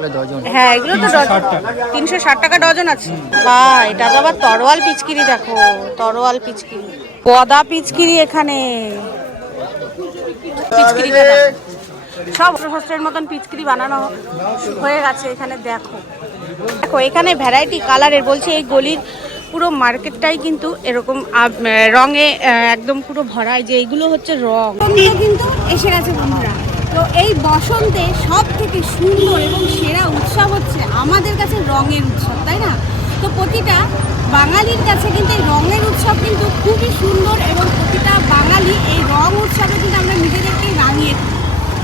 এগুলো ডজন। হ্যাঁ এগুলো তো ডজন 360 টাকা ডজন আছে। বা এটা তো আবার তরোয়াল পিচকিরি, দেখো তরোয়াল পিচকিরি, পদা পিচকিরি, এখানে পিচকিরিটা দেখো সব হোস্টের মতন পিচকিরি বানানো হয়ে গেছে এখানে। দেখো দেখো এখানে ভ্যারাইটি কালারের, বলছে এই গলির পুরো মার্কেটটাই কিন্তু এরকম রঙে একদম পুরো ভরায়, যে এইগুলো হচ্ছে রং কিন্তু এসে গেছে বন্ধুরা। তো এই বসন্তে সব থেকে সুন্দর এবং সেরা উৎসব হচ্ছে আমাদের কাছে রঙের উৎসব, তাই না? তো প্রতিটা বাঙালির কাছে কিন্তু এই রঙের উৎসব কিন্তু খুবই সুন্দর, এবং প্রতিটা বাঙালি এই রং উৎসবে কিন্তু আমরা নিজেদেরকে রাঙিয়ে থাকি।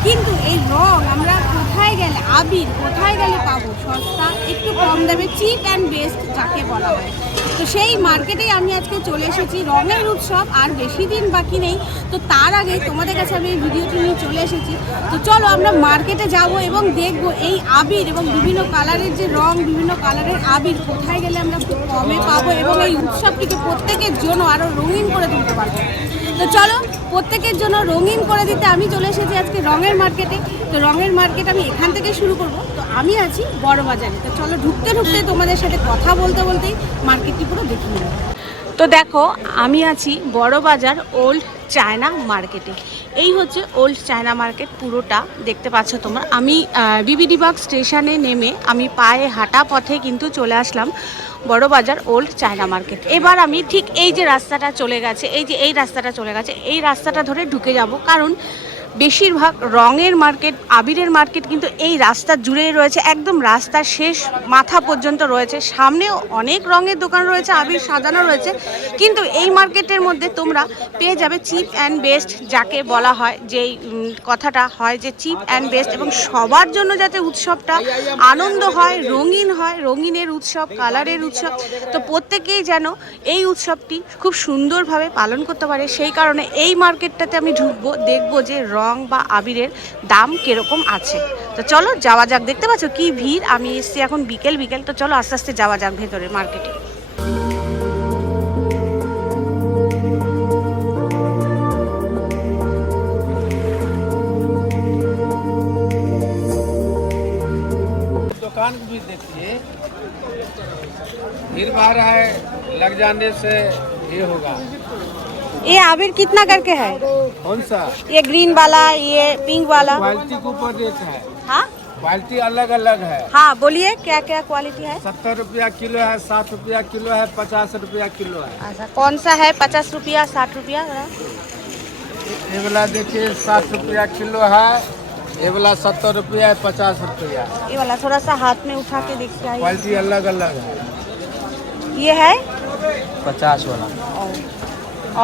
কিন্তু এই রং আমরা কোথায় গেলে, আবির কোথায় গেলে পাবো সস্তা, একটু কম দামে, চিপ অ্যান্ড বেস্ট যাকে বলা হয়। তো সেই মার্কেটেই আমি আজকে চলে এসেছি। রঙের উৎসব আর বেশি দিন বাকি নেই, তো তার আগে তোমাদের কাছে আমি এই ভিডিওটি নিয়ে চলে এসেছি। তো চলো আমরা মার্কেটে যাব এবং দেখব এই আবির এবং বিভিন্ন কালারের যে রং, বিভিন্ন কালারের আবির কোথায় গেলে আমরা খুব কমে পাবো, এবং এই উৎসবটিকে প্রত্যেকের জন্য আরও রঙিন করে তুলতে পারবো। তো চলো প্রত্যেকের জন্য রঙিন করে দিতে আমি চলে এসেছি আজকে রঙের মার্কেটে। তো রঙের মার্কেট আমি এখান থেকে শুরু করব। তো আমি আছি বড় বাজারে। তো চলো ঢুকতে ঢুকতে তোমাদের সাথে কথা বলতে বলতেই মার্কেটটি পুরো দেখে নেব। তো দেখো আমি আছি বড় বাজার ওল্ড চায়না মার্কেটে। এই হচ্ছে ওল্ড চায়না মার্কেট, পুরোটা দেখতে পাচ্ছ তোমরা। আমি বিবিডিবাগ স্টেশনে নেমে আমি পায়ে হাঁটা পথে কিন্তু চলে আসলাম বড় বাজার ওল্ড চায়না মার্কেট। এবার আমি ঠিক এই যে রাস্তাটা চলে গেছে, এই রাস্তাটা চলে গেছে, এই রাস্তাটা ধরে ঢুকে যাব, কারণ বেশিরভাগ রঙের মার্কেট, আবিরের মার্কেট কিন্তু এই রাস্তা জুড়েই রয়েছে, একদম রাস্তার শেষ মাথা পর্যন্ত রয়েছে। সামনেও অনেক রঙের দোকান রয়েছে, আবির সাজানো রয়েছে, কিন্তু এই মার্কেটের মধ্যে তোমরা পেয়ে যাবে চিপ অ্যান্ড বেস্ট, যাকে বলা হয়, যেই কথাটা হয় যে চিপ অ্যান্ড বেস্ট, এবং সবার জন্য যাতে উৎসবটা আনন্দ হয়, রঙিন হয়, রঙিনের উৎসব, কালারের উৎসব। তো প্রত্যেকেই যেন এই উৎসবটি খুব সুন্দরভাবে পালন করতে পারে, সেই কারণে এই মার্কেটটাতে আমি ঢুকবো, দেখবো যে রং বা আবিরের দাম কিরকম আছে। তো চলো যাওয়া যাক। দেখতে পাচ্ছ কি ভিড়, আমি এসছি এখন বিকেল বিকেল। তো চলো আস্তে আস্তে যাওয়া যাক ভেতরে মার্কেটে। दुकान भी देखिए, भीड़ भाड़ है, लग जाने से ये होगा। ये आबिर कितना करके है? कौन सा? ये ग्रीन वाला, ये पिंक वाला? क्वालिटी के ऊपर रेट है। हाँ क्वालिटी अलग अलग है। हाँ बोलिए क्या क्या क्वालिटी है? 70 रुपया किलो है, 60 रुपया किलो है, 50 रुपया किलो है। अच्छा कौन सा है? 50 रुपया, 60 रुपया? ये वाला देखिए 60 रुपया किलो है, ये वाला 70 रुपया है, 50 रुपया। ये वाला थोड़ा सा हाथ में उठा के देखिए। क्वालिटी अलग अलग है। ये है 50 वाला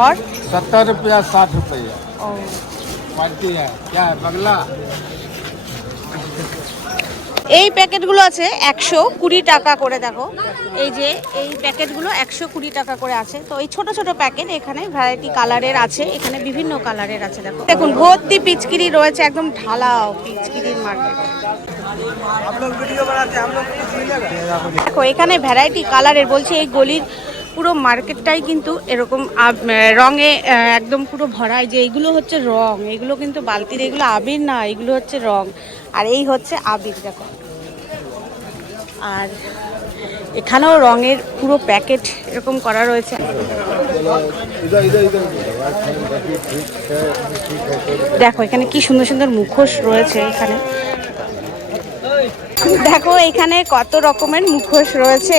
और 70 रुपया, 60 रुपया और क्वालिटी है। क्या है बगला? এই প্যাকেটগুলো আছে 120 টাকা করে। দেখো এই যে এই প্যাকেটগুলো 120 টাকা করে আছে। তো এই ছোট ছোট প্যাকেট, এখানে ভ্যারাইটি কালারের আছে, এখানে বিভিন্ন কালারের আছে। দেখো দেখুন ভর্তি পিচকিরি রয়েছে, একদম ঢালাও পিচকিরির মার্কেট। দেখো এখানে ভ্যারাইটি কালারের, বলছে এই গলির পুরো মার্কেটটাই কিন্তু এরকম রঙে একদম পুরো ভরায়, যে এইগুলো হচ্ছে রং, এগুলো কিন্তু বালতির, এগুলো আবির না, এগুলো হচ্ছে রং, আর এই হচ্ছে আবির। দেখো আর এখানেও রঙের পুরো প্যাকেট এরকম করা রয়েছে। দেখো এখানে কি সুন্দর সুন্দর মুখোশ রয়েছে। এখানে দেখো এখানে কত রকমের মুখোশ রয়েছে।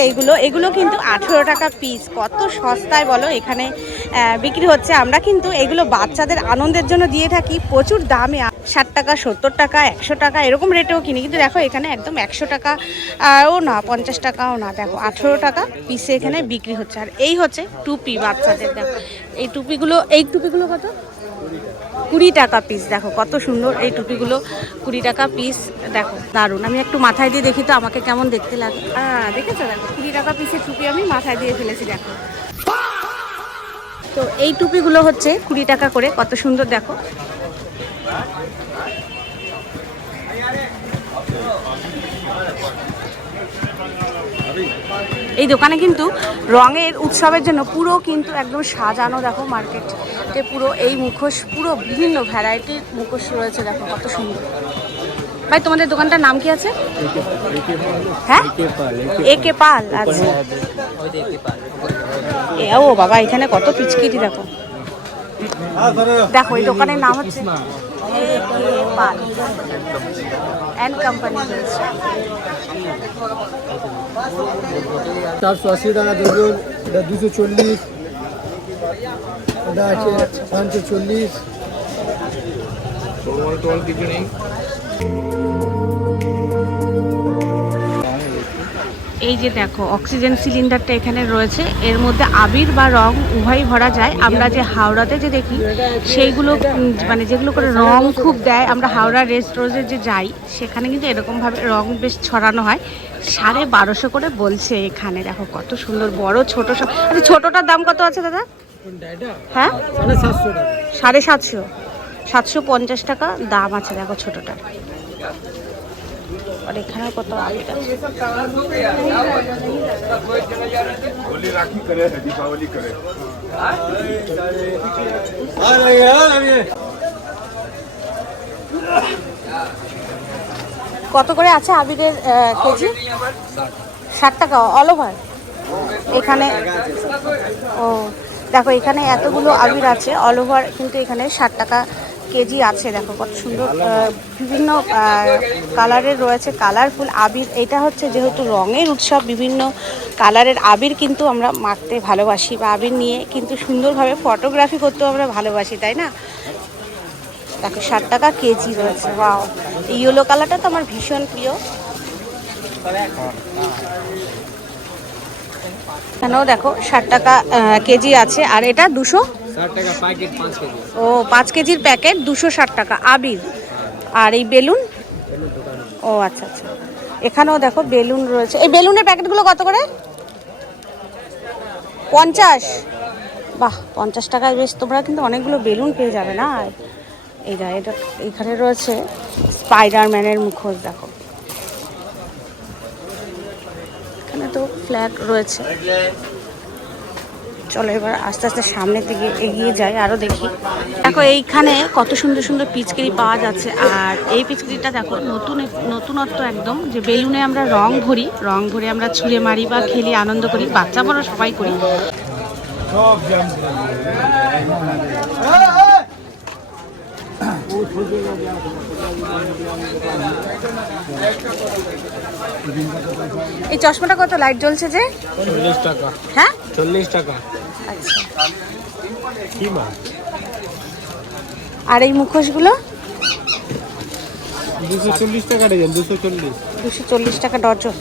এগুলো কিন্তু 18 টাকা পিস, কত সস্তায় বলো এখানে বিক্রি হচ্ছে। আমরা কিন্তু এগুলো বাচ্চাদের আনন্দের জন্য দিয়ে থাকি প্রচুর দামে, 60 টাকা, 70 টাকা, 100 টাকা এরকম রেটেও কিনি, কিন্তু দেখো এখানে একদম 100 টাকা ও না, 50 টাকাও না, দেখো 18 টাকা পিসে এখানে বিক্রি হচ্ছে। আর এই হচ্ছে টুপি বাচ্চাদের। দেখো এই টুপিগুলো কত? 20 টাকা পিস। দেখো কত সুন্দর এই টুপিগুলো, 20 টাকা পিস। দেখো দারুণ। আমি একটু মাথায় দিয়ে দেখি তো আমাকে কেমন দেখতে লাগে। দেখেছো? দেখো 20 টাকা পিসের টুপি আমি মাথায় দিয়ে ফেলেছি। দেখো তো এই টুপিগুলো হচ্ছে 20 টাকা করে, কত সুন্দর। দেখো এই দোকানে কিন্তু রঙের উৎসবের জন্য পুরো কিন্তু একদম সাজানো। দেখো মার্কেটে পুরো এই মুখোশ, পুরো বিভিন্ন ভ্যারাইটির মুখোশ রয়েছে। দেখো কত সুন্দর। ভাই তোমাদের দোকানটার নাম কি আছে? হ্যাঁ, একে পাল। আচ্ছা, ও বাবা, এখানে কত পিচকিরি দেখো। দেখো এই দোকানের নাম হচ্ছে একে পাল এন্ড কোম্পানি। 480 টাকা দেবেন, এটা 240, এটা আছে 540। টোল কিছু নেই। এই যে দেখো অক্সিজেন সিলিন্ডারটা এখানে রয়েছে, এর মধ্যে আবির বা রং উভয়ই ভরা যায়। আমরা যে হাওড়াতে যে দেখি সেইগুলো মানে যেগুলো করে রং খুব দেয়, আমরা হাওড়া রেস্ট রোজে যে যাই সেখানে কিন্তু এরকমভাবে রং বেশ ছড়ানো হয়। 1250 করে বলছে এখানে। দেখো কত সুন্দর বড় ছোট সব। আচ্ছা, ছোটটার দাম কত আছে দাদা? হ্যাঁ, 750, 750 টাকা দাম আছে। দেখো ছোটটার। আর এখানেও কত আবির আছে। কত করে আছে আবিরের কেজি? 60 টাকা অল ওভার এখানে। ও দেখো এখানে এতগুলো আবির আছে অল ওভার, কিন্তু এখানে 60 টাকা কেজি আছে। দেখো কত সুন্দর বিভিন্ন কালারের রয়েছে, কালারফুল আবির। এটা হচ্ছে যেহেতু রঙের উৎসব, বিভিন্ন কালারের আবির কিন্তু আমরা মাখতে ভালোবাসি, বা আবির নিয়ে কিন্তু সুন্দরভাবে ফটোগ্রাফি করতেও আমরা ভালোবাসি, তাই না? দেখো 60 টাকা কেজি রয়েছে। ওয়াও, এই ইয়েলো কালারটা তো আমার ভীষণ প্রিয়। এখানেও দেখো 60 টাকা কেজি আছে। আর এটা 260 টাকা প্যাকেট, 5 কেজি। ও 5 কেজির প্যাকেট 260 টাকা আবির। আর এই বেলুন? ও আচ্ছা আচ্ছা, এখানেও দেখো বেলুন রয়েছে। এই বেলুনের প্যাকেটগুলো কত করে? 50। বাহ, 50 টাকায় বেশ তোমরা কিন্তু অনেকগুলো বেলুন পেয়ে যাবে না। এটা এখানে রয়েছে স্পাইডারম্যানের মুখোশ। দেখো এখানে তো ফ্ল্যাগ রয়েছে। চলো এবার আস্তে আস্তে সামনের দিকে এগিয়ে যাই, আরও দেখি। দেখো এইখানে কত সুন্দর সুন্দর পিচকারি পাওয়া যাচ্ছে। আর এই পিচকারিটা দেখো নতুনত্ব একদম, যে বেলুনে আমরা রং ভরে আমরা ছুঁড়ে মারি বা খেলি, আনন্দ করি, বাচ্চা বড় সবাই করি। এই চশমাটা কত লাইট জ্বলছে যে? 40 টাকা। হ্যাঁ, 40 টাকা। আচ্ছা। কি মা? আর এই মুখোশগুলো 240 টাকা डजन। 240 টাকা ডজন।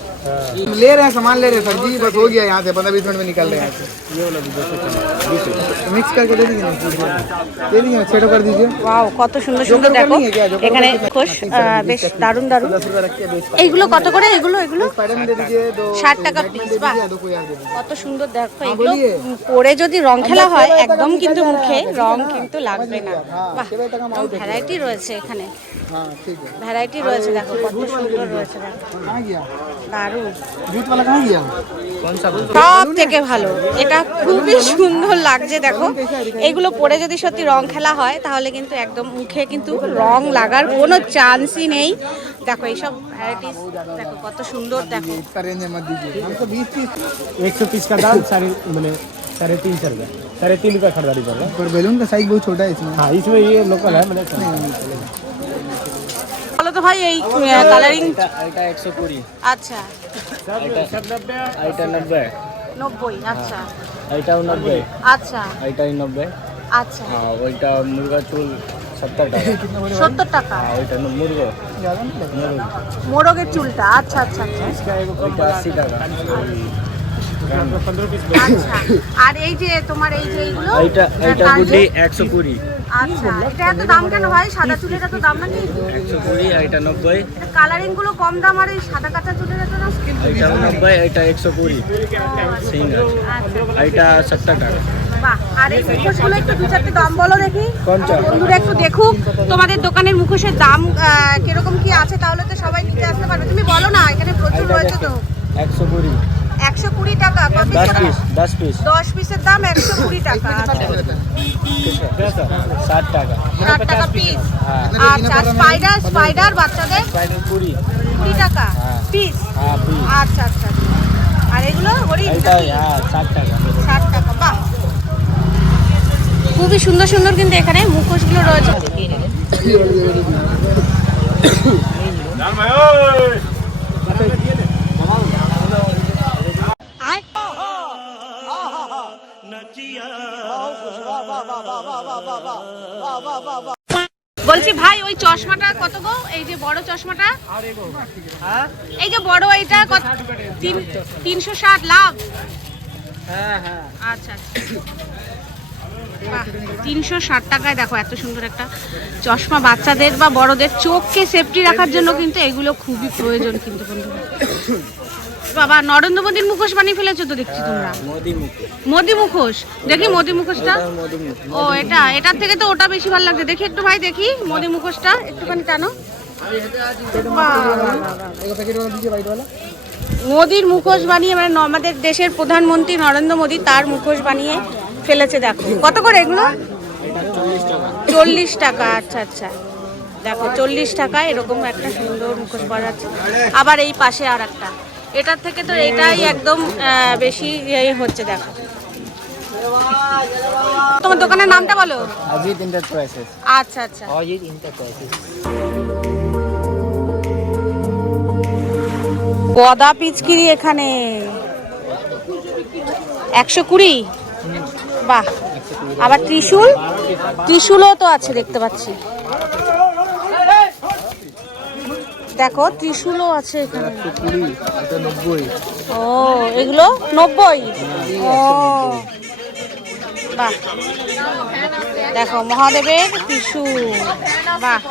ले रहे हैं सामान, ले रहे हैं सर जी, बस हो गया यहाँ से 15-20 मिनट में निकल रहे हैं। ये वाला भी 240 मिक्स करके दे दीजिए, दे दीजिए, सेट कर दीजिए। ওয়াও, কত সুন্দর সুন্দর দেখো এখানে মুখোশ, বেশ দারুণ দারুণ। এইগুলো কত করে? এগুলো 60 টাকা পিস। বাহ, কত সুন্দর দেখো। এগুলো পরে যদি রং খেলা হয় একদম কিন্তু মুখে রং কিন্তু লাগবে না। বাহ, ভ্যারাইটি রয়েছে এখানে, ভ্যারাইটি রয়েছে। দেখো কত সুন্দর রয়েছে, দারুণ। সব থেকে ভালো এটা, খুবই সুন্দর লাগছে। দেখো এগুলো পরে যদি সত্যি রং খেলা হয় তাহলে কিন্তু একদম মুখে কিন্তু রং লাগার কোনো চান্সই নেই। দেখো এইসব ভ্যারাইটিস দেখো কত সুন্দর। দেখো 100 पीस का दाम 350 रुपये, 3.5 रुपये खरीदारी कर रहा है। पर बैलून का साइज बहुत छोटा है इसमें। हाँ, इसमें ये लोकल है, मैंने বলো তো ভাই এই কালারিং। এটা 120। আচ্ছা, এটা 90। 90। আচ্ছা, এটাও 90। আচ্ছা, এটাই 90। আচ্ছা। হ্যাঁ, ওইটা মুরগা চুল 70 টাকা। 70 টাকা। হ্যাঁ, ওইটা মুরগো মোরগের চুলটা। আচ্ছা আচ্ছা আচ্ছা। ওইটা 80 টাকা। আচ্ছা, আর এই যে তোমার এই যে এইগুলো, এইটা গুডি 120। আচ্ছা, এটা এত দাম কেন ভাই? সাদা চুলের এত দাম নাকি? 120, এটা 90। কালারিং গুলো কম দাম, আর এই সাদা কাঁচা চুলের এত দাম? এটা 90, এটা 120 সিং আছে। এটা 70 টাকা। বাহ, আর এই মুখোশগুলো একটু 2-4টি দাম বলো দেখি, কোনটা? বন্ধুরা একটু দেখুক তোমাদের দোকানের মুখোশের দাম কিরকম কি আছে, তাহলে তো সবাই নিতে আসতে পারবে। তুমি বলো না, এখানে প্রচুর রয়েছে তো। 120। 120 টাকা। ক পিস? 10 পিস 10 পিস 10 পিসের দাম 120 টাকা। আচ্ছা 60 টাকা 60 টাকা পিস। হ্যাঁ আচ্ছা স্পাইডার বাচ্চাদের স্পাইডার 20 টাকা হ্যাঁ। পিস। হ্যাঁ পিস আচ্ছা আচ্ছা। আর এগুলো হরিণ এটা হ্যাঁ 60 টাকা 60 টাকা। বাহ, খুবই সুন্দর সুন্দর কিন্তু এখানে মুখোশগুলো রয়েছে। বলছি ভাই ওই চশমাটা কত গো? এই যে বড় চশমাটা, এই যে বড় এইটা কত? 360 লাভ। হ্যাঁ হ্যাঁ আচ্ছা আচ্ছা। বাহ, 360 টাকায় দেখো এত সুন্দর একটা চশমা। বাচ্চাদের বা বড়দের চোখকে সেফটি রাখার জন্য কিন্তু এগুলো খুবই প্রয়োজন কিন্তু বন্ধুরা। বাবা, নরেন্দ্র মোদীর মুখোশ বানিয়ে ফেলেছো তো দেখছি তোমরা। মোদি মুখোশ দেখি, মোদি মুখোশটা। ও এটার থেকে তো ওটা বেশি ভালো লাগছে। দেখি একটু ভাই, দেখি মোদি মুখোশটা একটুখানি টানো। মোদির মুখোশ বানিয়ে মানে আমাদের দেশের প্রধানমন্ত্রী নরেন্দ্র মোদী তার মুখোশ বানিয়ে ফেলেছে। দেখো কত করে এগুলো? 40 টাকা। আচ্ছা আচ্ছা, দেখো 40 টাকায় এরকম একটা সুন্দর মুখোশ পাওয়া যাচ্ছে। আবার এই পাশে আর একটা, এটার থেকে তো এটাই একদম বেশি হচ্ছে। দেখো তোমার দোকানের নামটা বলো। অজিত এন্টারপ্রাইজেস। আচ্ছা আচ্ছা, অজিত এন্টারপ্রাইজেস। গদা পিচকিরি এখানে 120। বাহ, আবার ত্রিশূলও তো আছে দেখতে পাচ্ছি। দেখো ত্রিশূলও আছে এখানে। 90। ও এগুলো 90। ও বাহ, দেখো মহাদেবের ত্রিশূল। বাহ,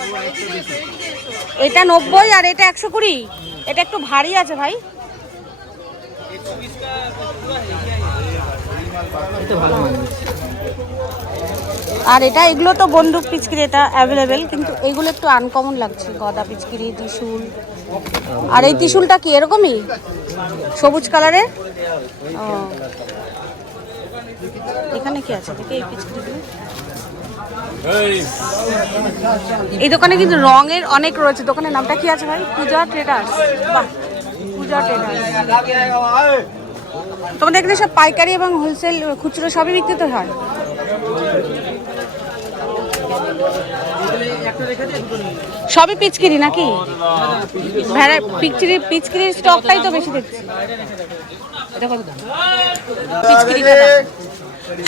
এটা 90 আর এটা 120। এটা একটু ভারী আছে ভাই। আর এটা এগুলো তো বন্দুক পিচকিরি, এটা অ্যাভেলেবেল, কিন্তু এগুলো একটু আনকমন লাগছে। গদা পিচকিরি, ত্রিশূল। আর এই ত্রিশূলটা কি এরকমই সবুজ কালারের? ও এখানে কি আছে দেখি এই পিচকিরিগুলো। এই দোকানে কিন্তু রঙের অনেক রয়েছে। দোকানের নামটা কি আছে ভাই? পূজা ট্রেডার্স। বাহ, পূজা ট্রেডার্স। তোমাদের এখানে সব পাইকারি এবং হোলসেল খুচরো সবই বিক্রিত হয়? সবই পিচকিরি নাকি? পিচকিরির স্টকটাই তো বেশি দেখছি। পিচকিরিটা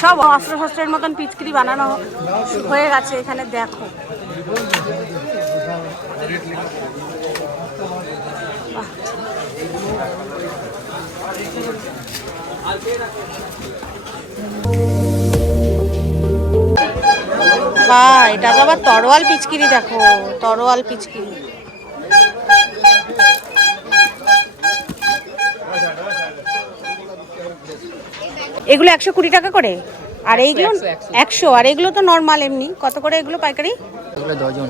সব অস্ত্রের মতন পিচকিরি বানানো হয়ে গেছে এখানে। দেখো বাহ, এটা তো আবার তরোয়াল পিচকিরি। দেখো তরোয়াল পিচকিরি। এগুলো 120 টাকা করে, আর এইগুলো 100। আর এগুলো তো নর্মাল এমনি কত করে এগুলো পাইকারি?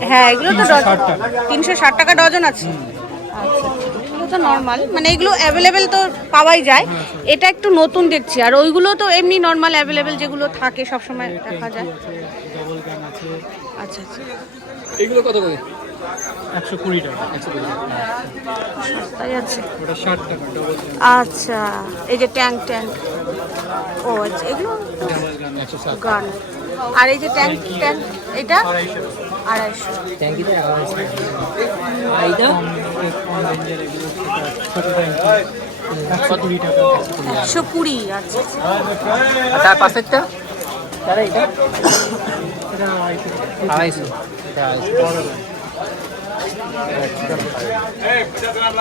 হ্যাঁ এগুলো তো ডজন 360 টাকা ডজন আছে। আচ্ছা, এগুলো তো নর্মাল, মানে এগুলো অ্যাভেলেবেল তো পাওয়াই যায়। এটা একটু নতুন দেখছি। আর ওইগুলো তো এমনি নর্মাল অ্যাভেলেবেল যেগুলো থাকে সবসময় দেখা যায়। আচ্ছা আচ্ছা, এগুলো কত করে? 120 টাকা। সস্তাই আছে। ওটা 60 টাকা ডবল আচ্ছা, এই যে ট্যাঙ্ক। ও আচ্ছা, এগুলো গান। আর এই যে ট্যাঙ্ক এটা 250। ট্যাঙ্কিতে 250। এইটা ছোট ট্যাঙ্ক 120 টাকা। 120। আচ্ছা আর তার পাশেরটা দাদা এটা এটা 250।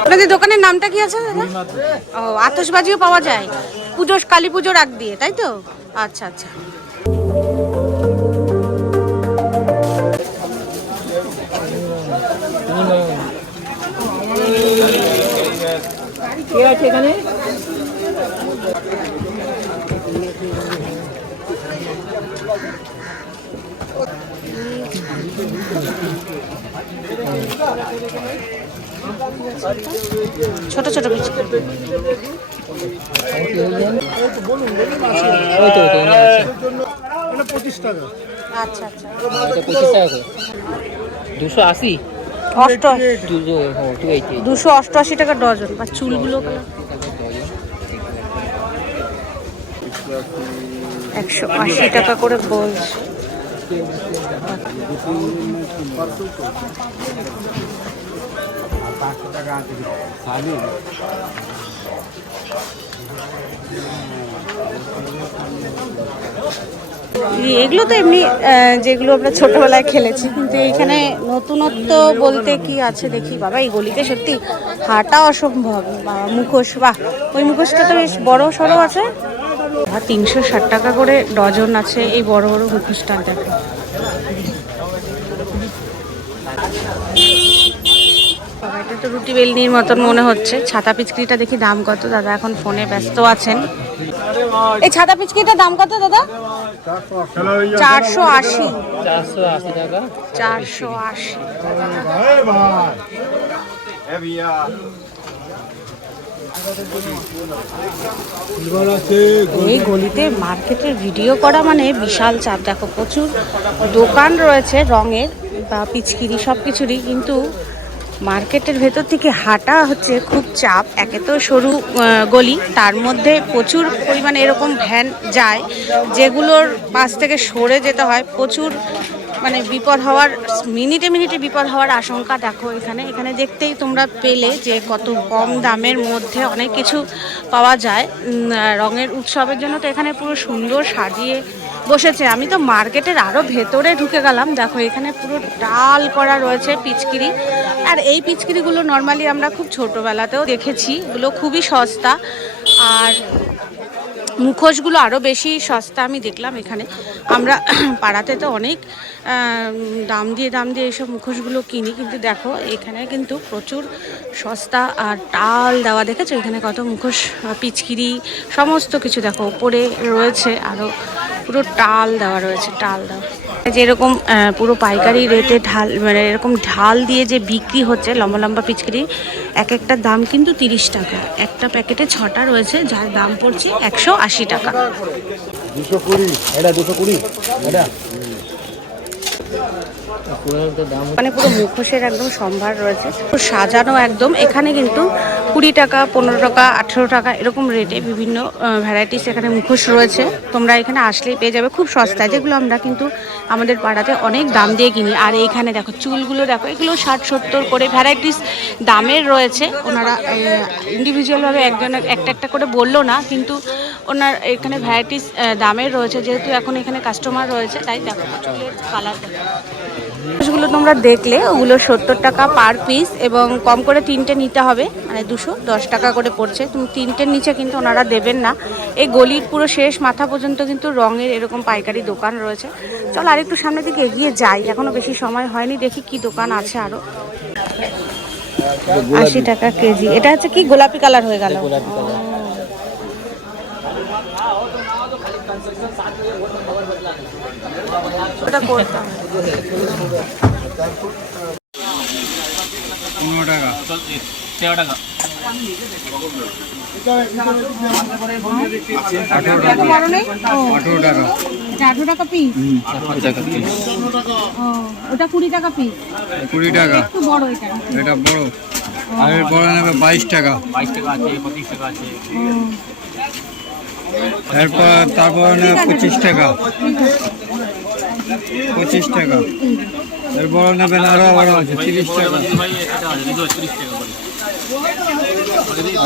আপনাদের দোকানের নামটা কি আছে দাদা? ও, আতশবাজিও পাওয়া যায় পুজো, কালী পুজোর আগ দিয়ে, তাই তো? আচ্ছা আচ্ছা। কে আছে এখানে? ছোট ছোট বিস্কুট। ওই তো আচ্ছা আচ্ছা, 25 টাকা করে 280 288 টাকা ডজন। বা চুলগুলো 180 টাকা করে বলছে। এগুলো তো এমনি যেগুলো আমরা ছোটবেলায় খেলেছি, কিন্তু এইখানে নতুনত্ব বলতে কি আছে দেখি। বাবা এই গলিতে সত্যি হাঁটা অসম্ভব। বাবা মুখোশ, বাহ ওই মুখোশটা তো বেশ বড় সড়ো আছে। 360 টাকা করে ডজন আছে এই বড় বড় মুখোশটা। দেখো এটা তো রুটি বেলনির মতন মনে হচ্ছে। ছাতা পিচকিটা দেখি দাম কত। দাদা এখন ফোনে ব্যস্ত আছেন। এই ছাতা পিচকিটার দাম কত দাদা? 480 টাকা। 480। এই গলিতে মার্কেটের ভিডিও করা মানে বিশাল চাপ। দেখো প্রচুর দোকান রয়েছে রঙের বা পিচকিরি সব কিছুরই, কিন্তু মার্কেটের ভেতর থেকে হাঁটা হচ্ছে খুব চাপ। একে তো সরু গলি, তার মধ্যে প্রচুর পরিমাণে এরকম ভ্যান যায় যেগুলোর পাশ থেকে সরে যেতে হয়। প্রচুর মানে বিপদ হওয়ার, মিনিটে মিনিটে বিপদ হওয়ার আশঙ্কা। দেখো এখানে দেখতেই তোমরা পেলে যে কত কম দামের মধ্যে অনেক কিছু পাওয়া যায় রঙের উৎসবের জন্য। তো এখানে পুরো সুন্দর সাজিয়ে বসেছে। আমি তো মার্কেটের আরও ভেতরে ঢুকে গেলাম। দেখো এখানে পুরো ডাল করা রয়েছে পিচকিরি। আর এই পিচকিরিগুলো নর্মালি আমরা খুব ছোটোবেলাতেও দেখেছি, এগুলো খুবই সস্তা। আর মুখোশগুলো আরও বেশি সস্তা আমি দেখলাম এখানে। আমরা পাড়াতে তো অনেক দাম দিয়ে এইসব মুখোশগুলো কিনি, কিন্তু দেখো এখানে কিন্তু প্রচুর সস্তা। আর টাল দেওয়া দেখেছো এখানে কত মুখোশ, পিচকিরি সমস্ত কিছু দেখো ওপরে রয়েছে। আরও পুরো টাল দেওয়া রয়েছে, টাল দেওয়া যেরকম পুরো পাইকারি রেটে ঢাল, মানে এরকম ঢাল দিয়ে যে বিক্রি হচ্ছে লম্বা লম্বা পিচকিরি, এক একটার দাম কিন্তু 30 টাকা। একটা প্যাকেটে 6টা রয়েছে, যার দাম পড়ছে 180 টাকা। 220 এটা 220 এটা মানে পুরো মুখোশের একদম সম্ভার রয়েছে, সাজানো একদম। এখানে কিন্তু 20 টাকা, 15 টাকা, 18 টাকা এরকম রেটে বিভিন্ন ভ্যারাইটিস এখানে মুখোশ রয়েছে। তোমরা এখানে আসলেই পেয়ে যাবে খুব সস্তায়, যেগুলো আমরা কিন্তু আমাদের পাড়াতে অনেক দাম দিয়ে কিনি। আর এইখানে দেখো চুলগুলো দেখো, এগুলো 60-70 করে ভ্যারাইটিস দামের রয়েছে। ওনারা ইন্ডিভিজুয়ালভাবে একজনের একটা করে বললো না, কিন্তু ওনার এখানে ভ্যারাইটিস দামের রয়েছে। যেহেতু এখন এখানে কাস্টমার রয়েছে, তাই দেখো চুলের কালার গুলো তোমরা দেখলে, ওগুলো 70 টাকা পার পিস, এবং কম করে 3টে নিতে হবে, মানে 210 টাকা করে পড়ছে। তুমি 3টের নিচে কিন্তু ওনারা দেবেন না। এই গলির পুরো শেষ মাথা পর্যন্ত কিন্তু রঙের এরকম পাইকারি দোকান রয়েছে। চলো আর একটু সামনের দিকে এগিয়ে যাই, এখনো বেশি সময় হয়নি, দেখি কি দোকান আছে আরো। 80 টাকা কেজি। এটা হচ্ছে কি গোলাপি কালার হয়ে গেল। ওটা করতাম 15 টাকা 13 টাকা 18 টাকা 18 টাকা। এটা 18 টাকা পিস। ওটা 20 টাকা পিস। 20 টাকা একটু বড় এটা। এটা বড়। আর এর বড় নেবে 22 টাকা। 22 টাকা আছে, 25 টাকা আছে। তারপর নেবে 25 টাকা। 25 টাকা। এর বড় নেবেন আরো বড় আছে 30 টাকা। ভাই এটা আছে 30 টাকা করে।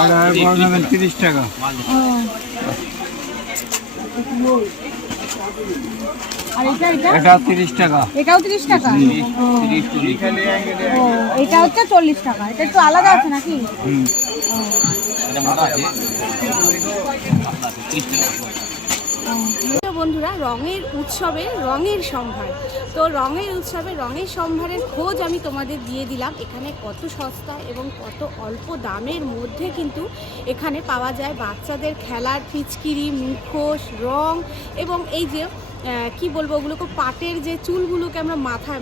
আর এর বড় নেবেন 30 টাকা। আর এটা এটা 30 টাকা। এটাও 30 টাকা। এটা হচ্ছে 40 টাকা। এটা একটু আলাদা আছে নাকি? বন্ধুরা, রঙের উৎসবে রঙের সম্ভার। তো রঙের উৎসবে রঙের সম্ভারের খোঁজ আমি তোমাদের দিয়ে দিলাম। এখানে কত সস্তা এবং কত অল্প দামের মধ্যে কিন্তু এখানে পাওয়া যায় বাচ্চাদের খেলার পিচকিরি, মুখোশ, রং, এবং এই যে কি বলবো, ওগুলোকে পাটের যে চুলগুলোকে আমরা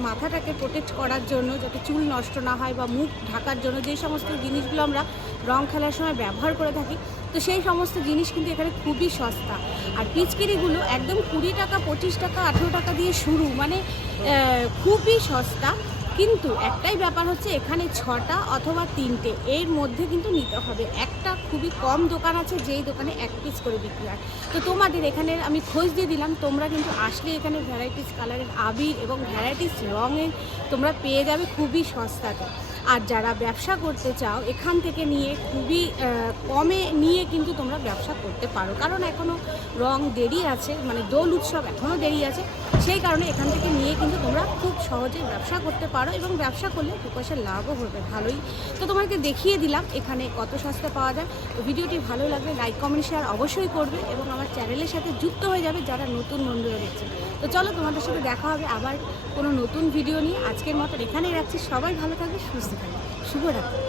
মাথাটাকে প্রোটেক্ট করার জন্য, যাতে চুল নষ্ট না হয়, বা মুখ ঢাকার জন্য যে সমস্ত জিনিসগুলো আমরা রং খেলার সময় ব্যবহার করে থাকি। তো সেই সমস্ত জিনিস কিন্তু এখানে খুবই সস্তা। আর পিচকিরিগুলো একদম 20 টাকা, 25 টাকা, 18 টাকা দিয়ে শুরু, মানে খুবই সস্তা। কিন্তু একটাই ব্যাপার হচ্ছে এখানে 6টা অথবা 3টে এর মধ্যে কিন্তু নিতে হবে। একটা খুবই কম দোকান আছে যেই দোকানে 1 পিস করে বিক্রি হয়। তো তোমাদের এখানে আমি খোঁজ দিয়ে দিলাম, তোমরা কিন্তু আসলে এখানে ভ্যারাইটিস কালারের আবির এবং ভ্যারাইটিস রঙের তোমরা পেয়ে যাবে খুবই সস্তাতে। আর যারা ব্যবসা করতে চাও এখান থেকে নিয়ে খুবই কমে নিয়ে কিন্তু তোমরা ব্যবসা করতে পারো, কারণ এখনও রং দেরি আছে, মানে দোল উৎসব এখনও দেরি আছে। সেই কারণে এখান থেকে নিয়ে কিন্তু তোমরা খুব সহজে ব্যবসা করতে পারো এবং ব্যবসা করলে 2 পয়সা লাভও হবে ভালোই। তো তোমাকে দেখিয়ে দিলাম এখানে কত সস্তা পাওয়া যায়। তো ভিডিওটি ভালো লাগলে লাইক, কমেন্ট, শেয়ার অবশ্যই করবে এবং আমার চ্যানেলের সাথে যুক্ত হয়ে যাবে যারা নতুন বন্ধুরা দেখছে। তো চলো, তোমাদের সাথে দেখা হবে আবার কোনো নতুন ভিডিও নিয়ে। আজকের মতো এখানেই রাখছি। সবাই ভালো থাকবে, সুস্থ থাকবে। শুভরাত্রি।